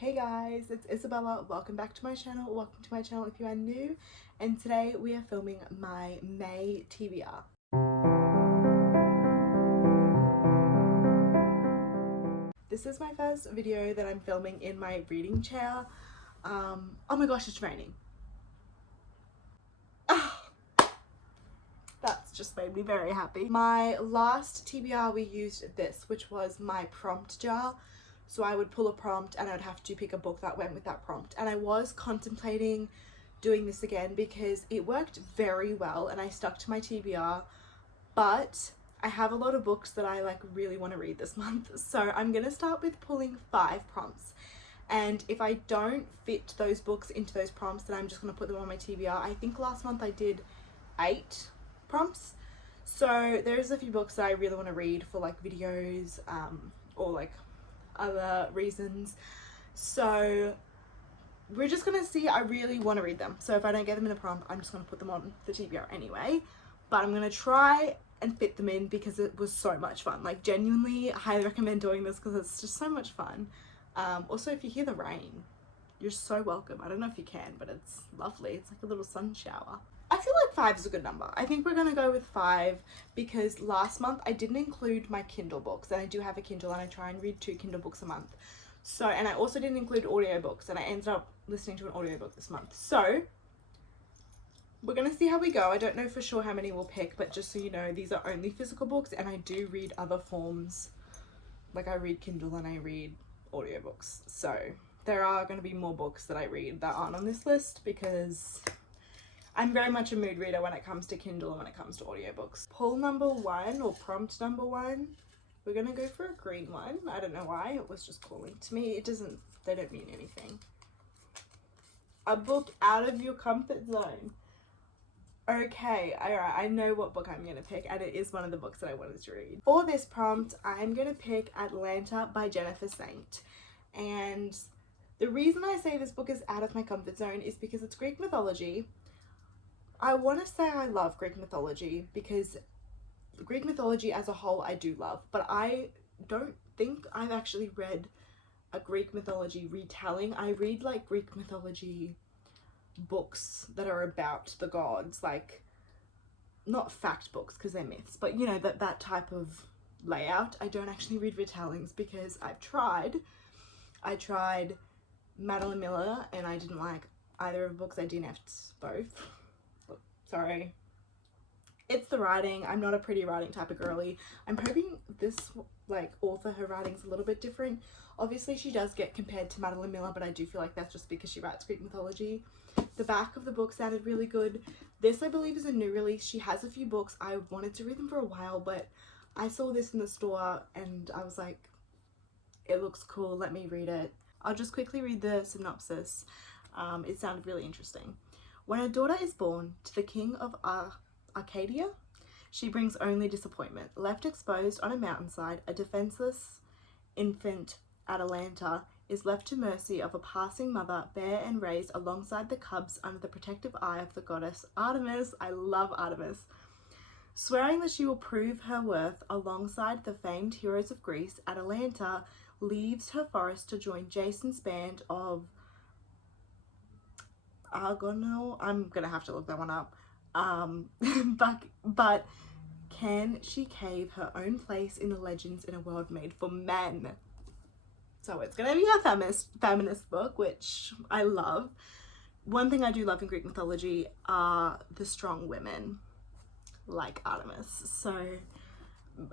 Hey guys, it's Isabella. Welcome back to my channel. Welcome to my channel if you are new. And today we are filming my May TBR. This is my first video that I'm filming in my reading chair. Oh my gosh, it's raining. That's just made me very happy. My last TBR we used this, which was my prompt jar. So I would pull a prompt and I'd have to pick a book that went with that prompt. And I was contemplating doing this again because it worked very well and I stuck to my TBR, but I have a lot of books that I really want to read this month. So I'm going to start with pulling 5 prompts. And if I don't fit those books into those prompts, then I'm just going to put them on my TBR. I think last month I did 8 prompts. So there's a few books that I really want to read for videos or other reasons. So we're just gonna see. I really want to read them, so if I don't get them in a prompt, I'm just gonna put them on the TBR anyway, but I'm gonna try and fit them in because it was so much fun. Genuinely highly recommend doing this because it's just so much fun. Also, if you hear the rain, you're so welcome. I don't know if you can, but it's lovely. It's like a little sun shower. I feel like 5 is a good number. I think we're gonna go with 5 because last month I didn't include my Kindle books, and I do have a Kindle and I try and read 2 Kindle books a month. So, and I also didn't include audiobooks, and I ended up listening to an audiobook this month. So we're gonna see how we go. I don't know for sure how many we'll pick, but just so you know, these are only physical books and I do read other forms. I read Kindle and I read audiobooks. So there are gonna be more books that I read that aren't on this list because I'm very much a mood reader when it comes to Kindle and when it comes to audiobooks. Pull number 1 or prompt number 1. We're gonna go for a green one. I don't know why, it was just calling to me. They don't mean anything. A book out of your comfort zone. Okay, alright, I know what book I'm gonna pick, and it is one of the books that I wanted to read. For this prompt, I'm gonna pick Atlanta by Jennifer Saint. And the reason I say this book is out of my comfort zone is because it's Greek mythology. I want to say I love Greek mythology because Greek mythology as a whole I do love, but I don't think I've actually read a Greek mythology retelling. I read Greek mythology books that are about the gods, not fact books because they're myths, but you know, that type of layout. I don't actually read retellings because I tried Madeline Miller and I didn't like either of the books. I DNF'd both. Sorry. It's the writing. I'm not a pretty writing type of girly. I'm hoping this author, her writing's a little bit different. Obviously she does get compared to Madeline Miller, but I do feel like that's just because she writes Greek mythology. The back of the book sounded really good. This I believe is a new release. She has a few books. I wanted to read them for a while, but I saw this in the store and I was like, it looks cool, let me read it. I'll just quickly read the synopsis. It sounded really interesting. When a daughter is born to the king of Arcadia, she brings only disappointment. Left exposed on a mountainside, a defenseless infant Atalanta is left to mercy of a passing mother, bare and raised alongside the cubs under the protective eye of the goddess Artemis. I love Artemis. Swearing that she will prove her worth alongside the famed heroes of Greece, Atalanta leaves her forest to join Jason's band of Argonauts. I'm gonna have to look that one up. But can she cave her own place in the legends in a world made for men? So it's gonna be a feminist book, which I love. One thing I do love in Greek mythology are the strong women like Artemis. So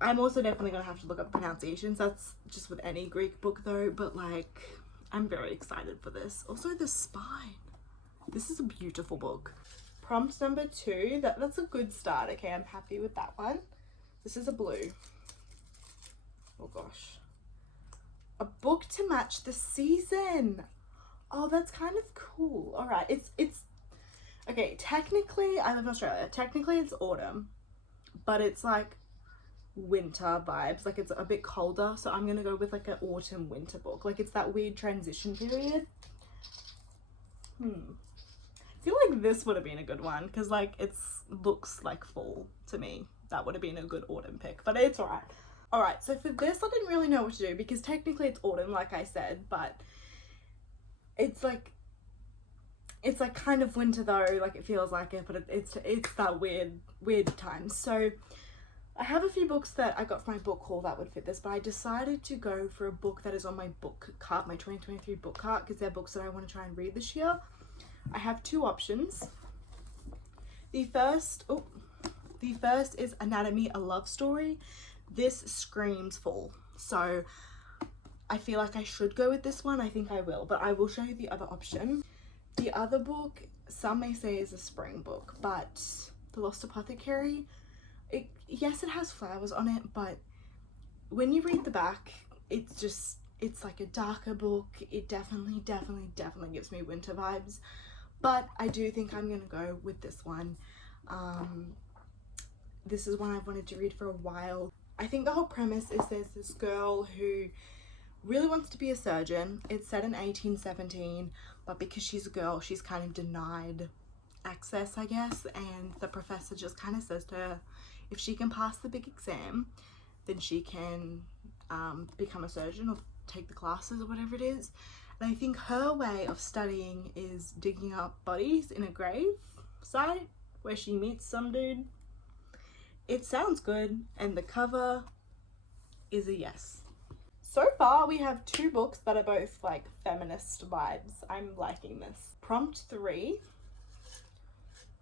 I'm also definitely gonna have to look up pronunciations. That's just with any Greek book though, but I'm very excited for this. Also the spine. This is a beautiful book. Prompt number 2, that's a good start. Okay, I'm happy with that one. This is a blue. Oh gosh. A book to match the season. Oh, that's kind of cool. All right, it's okay. Technically, I live in Australia. Technically, it's autumn, but it's winter vibes. It's a bit colder, so I'm gonna go with an autumn winter book. It's that weird transition period. I feel like this would have been a good one because it looks like fall to me. That would have been a good autumn pick, but it's all right. All right, so for this I didn't really know what to do because technically it's autumn like I said, but it's like kind of winter though, like it feels like it, but it's that weird time. So I have a few books that I got for my book haul that would fit this, but I decided to go for a book that is on my book cart, my 2023 book cart, because they're books that I want to try and read this year. I have two options. The first is Anatomy, a Love Story. This screams fall, so I feel like I should go with this one. I think I will, but I will show you the other option. The other book, some may say is a spring book, but The Lost Apothecary, yes, it has flowers on it, but when you read the back, it's like a darker book. It definitely gives me winter vibes, but I do think I'm gonna go with this one. This is one I've wanted to read for a while. I think the whole premise is there's this girl who really wants to be a surgeon. It's set in 1817, but because she's a girl, she's kind of denied access, I guess, and the professor just kind of says to her, if she can pass the big exam, then she can become a surgeon or take the classes or whatever it is. And I think her way of studying is digging up bodies in a grave site where she meets some dude. It sounds good, and the cover is a yes. So far we have two books that are both like feminist vibes. I'm liking this. Prompt 3.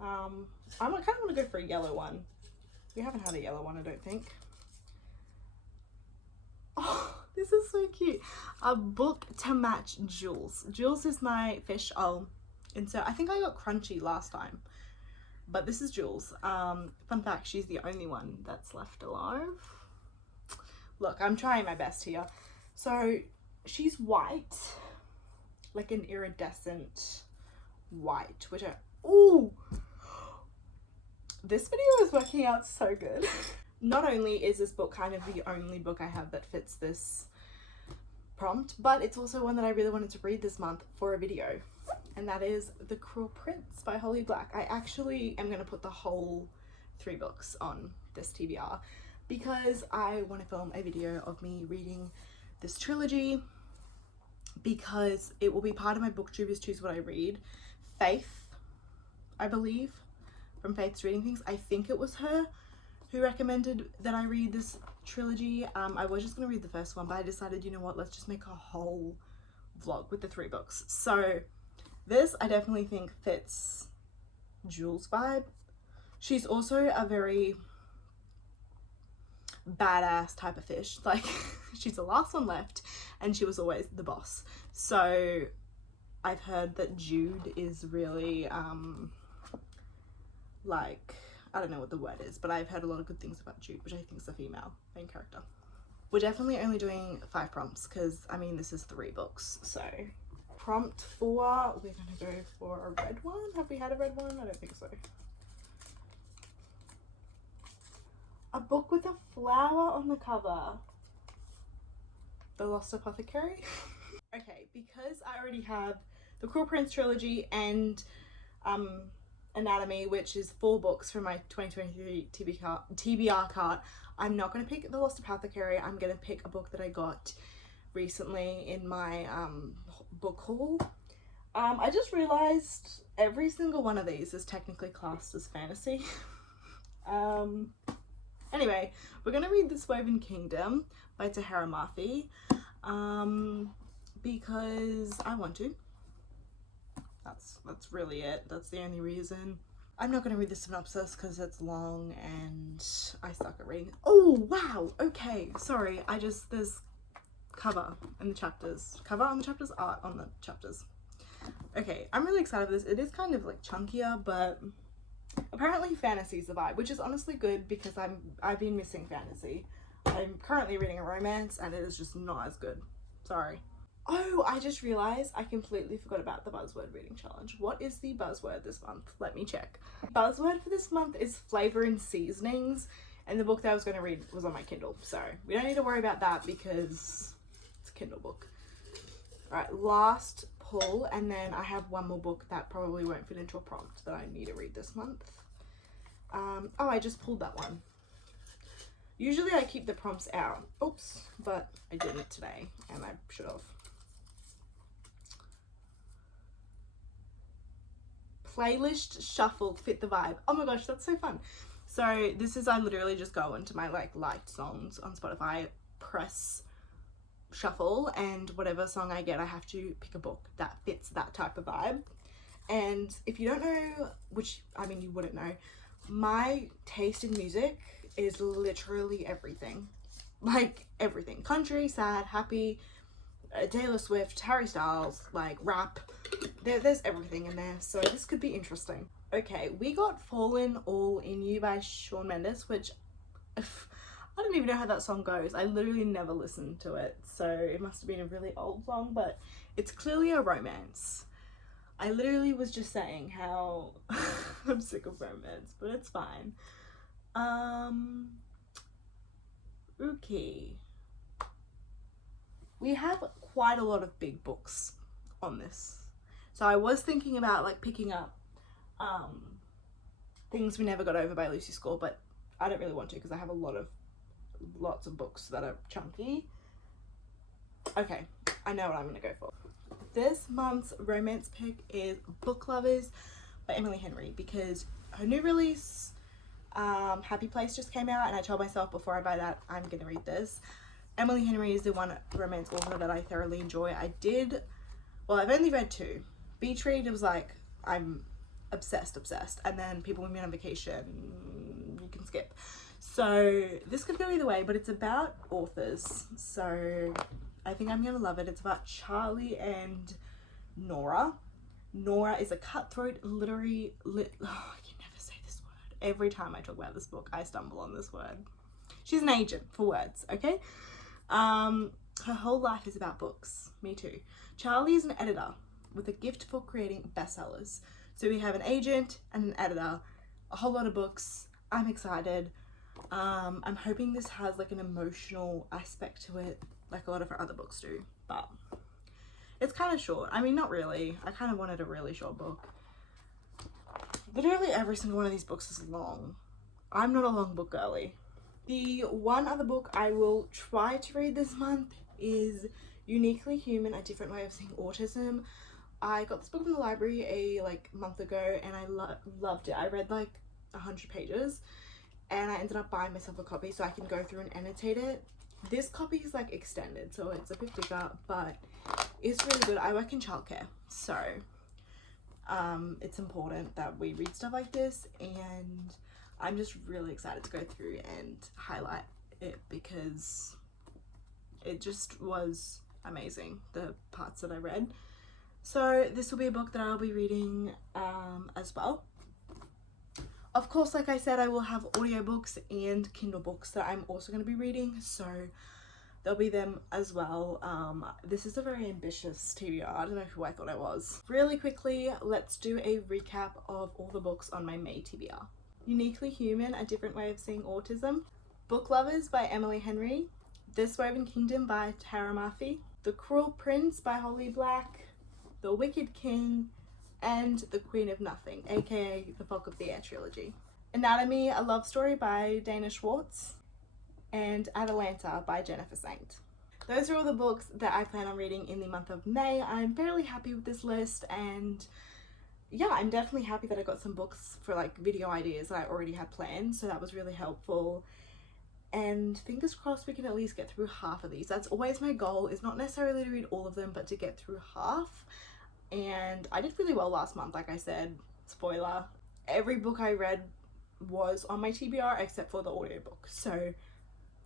I kind of want to go for a yellow one. We haven't had a yellow one, I don't think. Oh, this is so cute. A book to match Jules. Jules is my fish. And so I think I got Crunchy last time, but this is Jules. Fun fact, she's the only one that's left alive. Look, I'm trying my best here. So she's white, like an iridescent white, which ooh, this video is working out so good. Not only is this book kind of the only book I have that fits this prompt, but it's also one that I really wanted to read this month for a video, and that is The Cruel Prince by Holly Black. I actually am going to put the whole 3 books on this TBR because I want to film a video of me reading this trilogy, because it will be part of my booktubers choose what I read. Faith, I believe, from Faith's Reading Things, I think it was her who recommended that I read this trilogy. I was just going to read the first one, but I decided, you know what, let's just make a whole vlog with the 3 books. So this I definitely think fits Jules' vibe. She's also a very badass type of fish, like she's the last one left and she was always the boss. So I've heard that Jude is really like, I don't know what the word is, but I've heard a lot of good things about Jude, which I think is the female main character. We're definitely only doing 5 prompts because I mean this is 3 books. So prompt 4, we're gonna go for a red one. Have we had a red one? I don't think so. A book with a flower on the cover. The Lost Apothecary. Okay, because I already have the Cruel Prince trilogy and Anatomy, which is 4 books from my 2023 TBR cart, I'm not going to pick The Lost Apothecary. I'm going to pick a book that I got recently in my book haul. I just realized every single one of these is technically classed as fantasy. Anyway, we're going to read This Woven Kingdom by Tahara Mafi, because I want to. That's really it. That's the only reason. I'm not going to read the synopsis because it's long and I suck at reading. Oh, wow. Okay. Sorry. There's cover in the chapters. Cover on the chapters, art on the chapters. Okay. I'm really excited for this. It is kind of like chunkier, but apparently fantasy is the vibe, which is honestly good because I've been missing fantasy. I'm currently reading a romance and it is just not as good. Sorry. Oh, I just realized I completely forgot about the buzzword reading challenge. What is the buzzword this month? Let me check. Buzzword for this month is flavor and seasonings, and the book that I was going to read was on my Kindle, so we don't need to worry about that because it's a Kindle book. Alright, last pull, and then I have one more book that probably won't fit into a prompt that I need to read this month. Oh, I just pulled that one. Usually I keep the prompts out. Oops, but I didn't today, and I should have. playlist shuffle, fit the vibe. Oh my gosh, that's so fun. So this is, I literally just go into my like liked songs on Spotify, press shuffle, and whatever song I get, I have to pick a book that fits that type of vibe. And if you don't know, which I mean you wouldn't know, my taste in music is literally everything. Like everything. Country, sad, happy, Taylor Swift, Harry Styles, like rap. There's everything in there, so this could be interesting. Okay, we got Fallen All In You by Shawn Mendes, which I don't even know how that song goes. I literally never listened to it, so it must have been a really old song, but it's clearly a romance. I literally was just saying how I'm sick of romance, but it's fine. Okay. We have quite a lot of big books on this. So I was thinking about like picking up Things We Never Got Over by Lucy Score, but I don't really want to because I have lots of books that are chunky. Okay, I know what I'm gonna go for. This month's romance pick is Book Lovers by Emily Henry, because her new release, Happy Place, just came out, and I told myself before I buy that I'm gonna read this. Emily Henry is the one romance author that I thoroughly enjoy. I've only read 2. Beach Read, it was like, I'm obsessed, and then People With Me on Vacation, you can skip. So this could go either way, but it's about authors, so I think I'm gonna love it. It's about Charlie and Nora. Nora is a cutthroat I can never say this word. Every time I talk about this book, I stumble on this word. She's an agent for words, okay? Her whole life is about books. Me too. Charlie is an editor with a gift for creating bestsellers. So we have an agent and an editor, a whole lot of books. I'm excited. I'm hoping this has like an emotional aspect to it, like a lot of her other books do, but it's kind of short. I mean, not really. I kind of wanted a really short book. Literally every single one of these books is long. I'm not a long book girly. The one other book I will try to read this month is Uniquely Human, A Different Way of Seeing Autism. I got this book from the library a month ago, and I loved it. I read like 100 pages, and I ended up buying myself a copy so I can go through and annotate it. This copy is like extended, so it's a bit bigger, but it's really good. I work in childcare, so it's important that we read stuff like this, and I'm just really excited to go through and highlight it because it just was amazing, the parts that I read. So this will be a book that I'll be reading as well. Of course, like I said, I will have audiobooks and Kindle books that I'm also going to be reading, so there'll be them as well. This is a very ambitious TBR. I don't know who I thought I was. Really quickly, let's do a recap of all the books on my May TBR. Uniquely Human, A Different Way of Seeing Autism. Book Lovers by Emily Henry. This Woven Kingdom by Tara Murphy. The Cruel Prince by Holly Black. The Wicked King, and The Queen of Nothing, aka the Fog of the Air trilogy. Anatomy, A Love Story by Dana Schwartz, and Atalanta by Jennifer Saint. Those are all the books that I plan on reading in the month of May. I'm fairly happy with this list, and yeah, I'm definitely happy that I got some books for like video ideas that I already had planned, so that was really helpful. And fingers crossed we can at least get through half of these. That's always my goal, is not necessarily to read all of them, but to get through half. And I did really well last month, like I said, spoiler. Every book I read was on my TBR except for the audiobook, so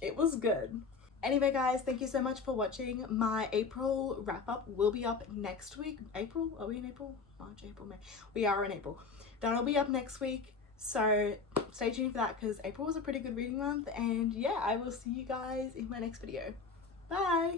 it was good. Anyway guys, thank you so much for watching. My April wrap up will be up next week. April? Are we in April? March, April, May. We are in April. That'll be up next week, so stay tuned for that because April was a pretty good reading month, and yeah, I will see you guys in my next video. Bye!